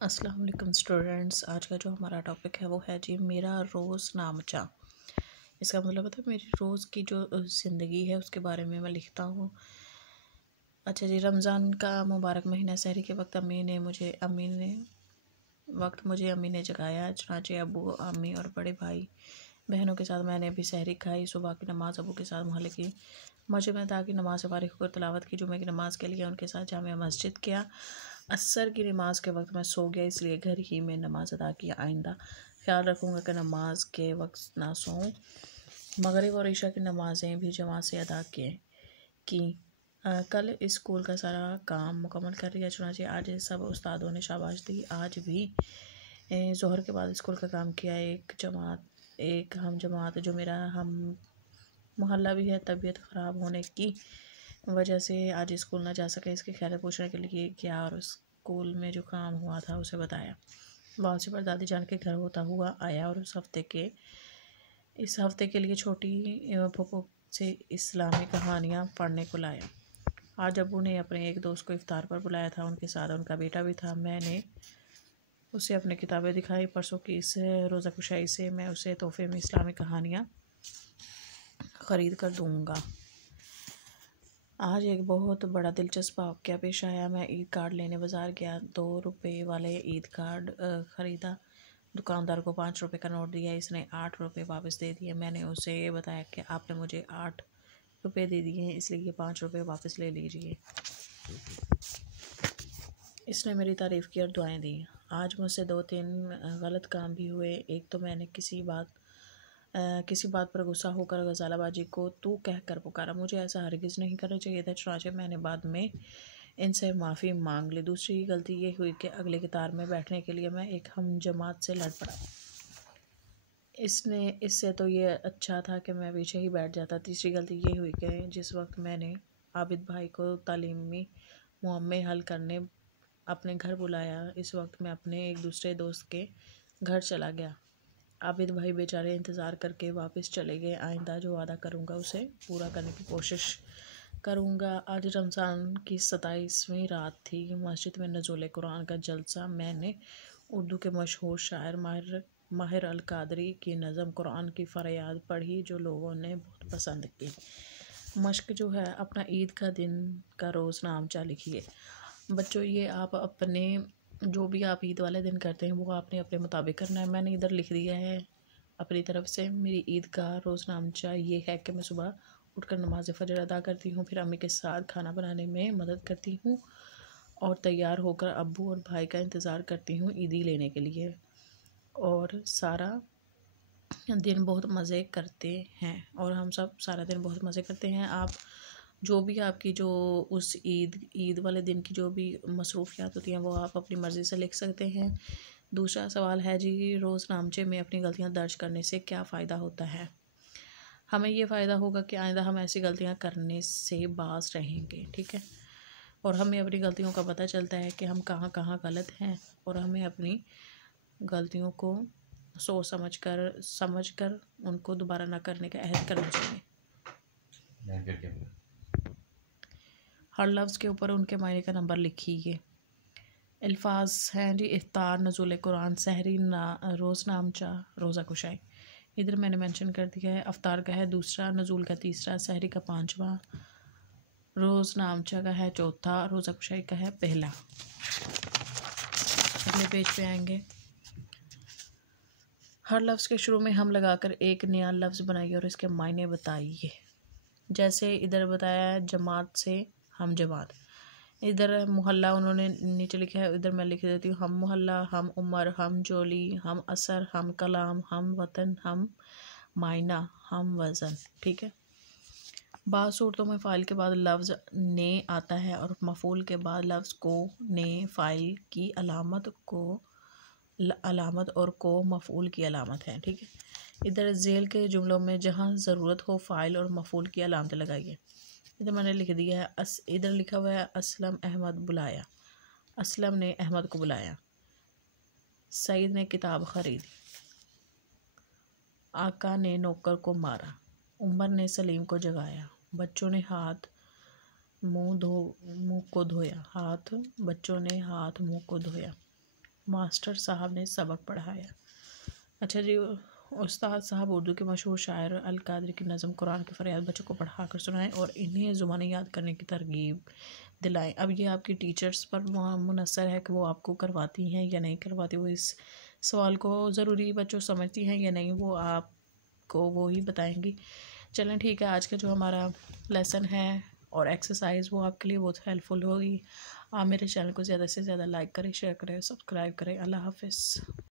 अस्सलाम वालेकुम स्टूडेंट्स। आज का जो हमारा टॉपिक है वो है जी मेरा रोज़नामचा। इसका मतलब होता है मेरी रोज़ की जो ज़िंदगी है उसके बारे में मैं लिखता हूँ। अच्छा जी, रमज़ान का मुबारक महीना सहरी के वक्त अम्मी ने मुझे जगाया। चुनाचे अबू अम्मी और बड़े भाई बहनों के साथ मैंने भी सहरी खाई। सुबह की नमाज़ अबू के साथ मोहल्ले की मस्जिद में ताकि नमाज से फारिग होकर तिलावत की। जुमे की नमाज़ के लिए उनके साथ जामिया मस्जिद किया। असर की नमाज़ के वक्त मैं सो गया, इसलिए घर ही में नमाज़ अदा किया। आइंदा ख्याल रखूँगा कि नमाज के वक्त ना सोऊं। मगरिब और ईशा की नमाज़ें भी जमात से अदा की। कल स्कूल का सारा काम मुकम्मल कर लिया। चुनांचे आज सब उस्तादों ने शाबाश दी। आज भी ज़ोहर के बाद स्कूल का काम किया। एक हम जमात जो मेरा हम मोहल्ला भी है, तबीयत ख़राब होने की वजह से आज स्कूल ना जा सके। इसकी खैरियत पूछने के लिए गया और स्कूल में जो काम हुआ था उसे बताया। वापसी पर दादी जान के घर होता हुआ आया और इस हफ्ते के लिए छोटी फूफो से इस्लामी कहानियाँ पढ़ने को लाया। आज अब्बू ने अपने एक दोस्त को इफ्तार पर बुलाया था, उनके साथ उनका बेटा भी था। मैंने उसे अपनी किताबें दिखाई। परसों की इस रोज़ा कुशाई से मैं उसे तोहफे में इस्लामी कहानियाँ ख़रीद कर दूँगा। आज एक बहुत बड़ा दिलचस्प वाक़या पेश आया। मैं ईद कार्ड लेने बाज़ार गया। 2 रुपये वाले ईद कार्ड ख़रीदा। दुकानदार को 5 रुपये का नोट दिया। इसने 8 रुपये वापस दे दिए। मैंने उसे बताया कि आपने मुझे 8 रुपये दे दिए हैं, इसलिए ये 5 रुपये वापस ले लीजिए। इसने मेरी तारीफ़ की और दुआएं दी। आज मुझसे 2-3 गलत काम भी हुए। एक तो मैंने किसी बात पर गुस्सा होकर गजालाबाजी को तू कहकर पुकारा। मुझे ऐसा हरगिज़ नहीं करना चाहिए था। चुनांचे मैंने बाद में इनसे माफ़ी मांग ली। दूसरी गलती ये हुई कि अगले कतार में बैठने के लिए मैं एक हम जमात से लड़ पड़ा। इससे तो ये अच्छा था कि मैं पीछे ही बैठ जाता। तीसरी गलती ये हुई कि जिस वक्त मैंने आबिद भाई को तालीमी मुअम्मे हल करने अपने घर बुलाया, इस वक्त मैं अपने एक दूसरे दोस्त के घर चला गया। आबिद भाई बेचारे इंतज़ार करके वापस चले गए। आइंदा जो वादा करूँगा उसे पूरा करने की कोशिश करूँगा। आज रमज़ान की 27वीं रात थी। मस्जिद में नज़ुल कुरान का जलसा। मैंने उर्दू के मशहूर शायर माहिर अल कादरी की नज़म कुरान की फ़रियाद पढ़ी, जो लोगों ने बहुत पसंद की। मश्क जो है, अपना ईद का दिन का रोज़नामचा लिखिए। बच्चों, ये आप अपने जो भी आप ईद वाले दिन करते हैं वो आपने अपने मुताबिक करना है। मैंने इधर लिख दिया है अपनी तरफ से। मेरी ईद का रोज़नामचा ये है कि मैं सुबह उठकर नमाज फ़जर अदा करती हूँ, फिर अम्मी के साथ खाना बनाने में मदद करती हूँ और तैयार होकर अब्बू और भाई का इंतज़ार करती हूँ ईदी लेने के लिए, और सारा दिन बहुत मज़े करते हैं और हम सब सारा दिन बहुत मज़े करते हैं। आप जो भी आपकी जो उस ईद वाले दिन की जो भी मसरूफ़ियात होती हैं वो आप अपनी मर्ज़ी से लिख सकते हैं। दूसरा सवाल है जी, रोज़नामचे में अपनी गलतियां दर्ज करने से क्या फ़ायदा होता है? हमें ये फ़ायदा होगा कि आइंदा हम ऐसी गलतियां करने से बाज रहेंगे, ठीक है, और हमें अपनी गलतियों का पता चलता है कि हम कहाँ कहाँ गलत हैं, और हमें अपनी गलतियों को सोच समझ कर उनको दोबारा ना करने का अहद करना चाहिए। हर लफ्ज़ के ऊपर उनके मायने का नंबर लिखिए। अल्फाज हैं जी, इफ्तार, नज़ुल कुरान, सहरी, रोज़नामचा, रोज़ा कुशाई। इधर मैंने मेंशन कर दिया है। अफ्तार का है दूसरा, नज़ुल का तीसरा, सहरी का 5वां, रोज़नामचा का है चौथा, रोज़ा कुशाई का है पहला। अगले पेज पे आएंगे। हर लफ्ज़ के शुरू में हम लगाकर एक नया लफ्ज़ बनाइए और इसके मायने बताइए। जैसे इधर बताया है जमात से हम जमात। इधर मोहल्ला उन्होंने नीचे लिखा है, इधर मैं लिख देती हूँ। हम मोहल्ला, हम उम्र, हम जोली, हम असर, हम कलाम, हम वतन, हम मायना, हम वज़न, ठीक है। बाज़ सूरतों में फ़ाइल के बाद लफ्ज़ ने आता है और मफ़ूल के बाद लफ्ज़ को, ने फ़ाइल की अलामत और को मफ़ूल की अलामत है, ठीक है। इधर झेल के जुमलों में जहाँ ज़रूरत हो फ़ाइल और मफ़ूल की अलामत लगाइए। इधर मैंने लिख दिया है इधर लिखा हुआ है असलम अहमद बुलाया। असलम ने अहमद को बुलाया। सईद ने किताब ख़रीदी। आका ने नौकर को मारा। उमर ने सलीम को जगाया। बच्चों ने मुंह को धोया। बच्चों ने हाथ मुंह को धोया। मास्टर साहब ने सबक पढ़ाया। अच्छा जी, उस्ताद साहब उर्दू के मशहूर शायर अल कादरी की नज़म कुरान की फरियाद बच्चों को पढ़ा कर सुनाएं और इन्हें ज़ुबानी याद करने की तरगीब दिलाएं। अब ये आपकी टीचर्स पर मुनसर है कि वो आपको करवाती हैं या नहीं करवाती, वो इस सवाल को ज़रूरी बच्चों समझती हैं या नहीं, वो आपको वो ही बताएंगी। चलें ठीक है, आज का जो हमारा लेसन है और एक्सरसाइज वो आपके लिए बहुत हेल्पफुल होगी। आप मेरे चैनल को ज़्यादा से ज़्यादा लाइक करें, शेयर करें, सब्सक्राइब करें। अल्लाह हाफिज़।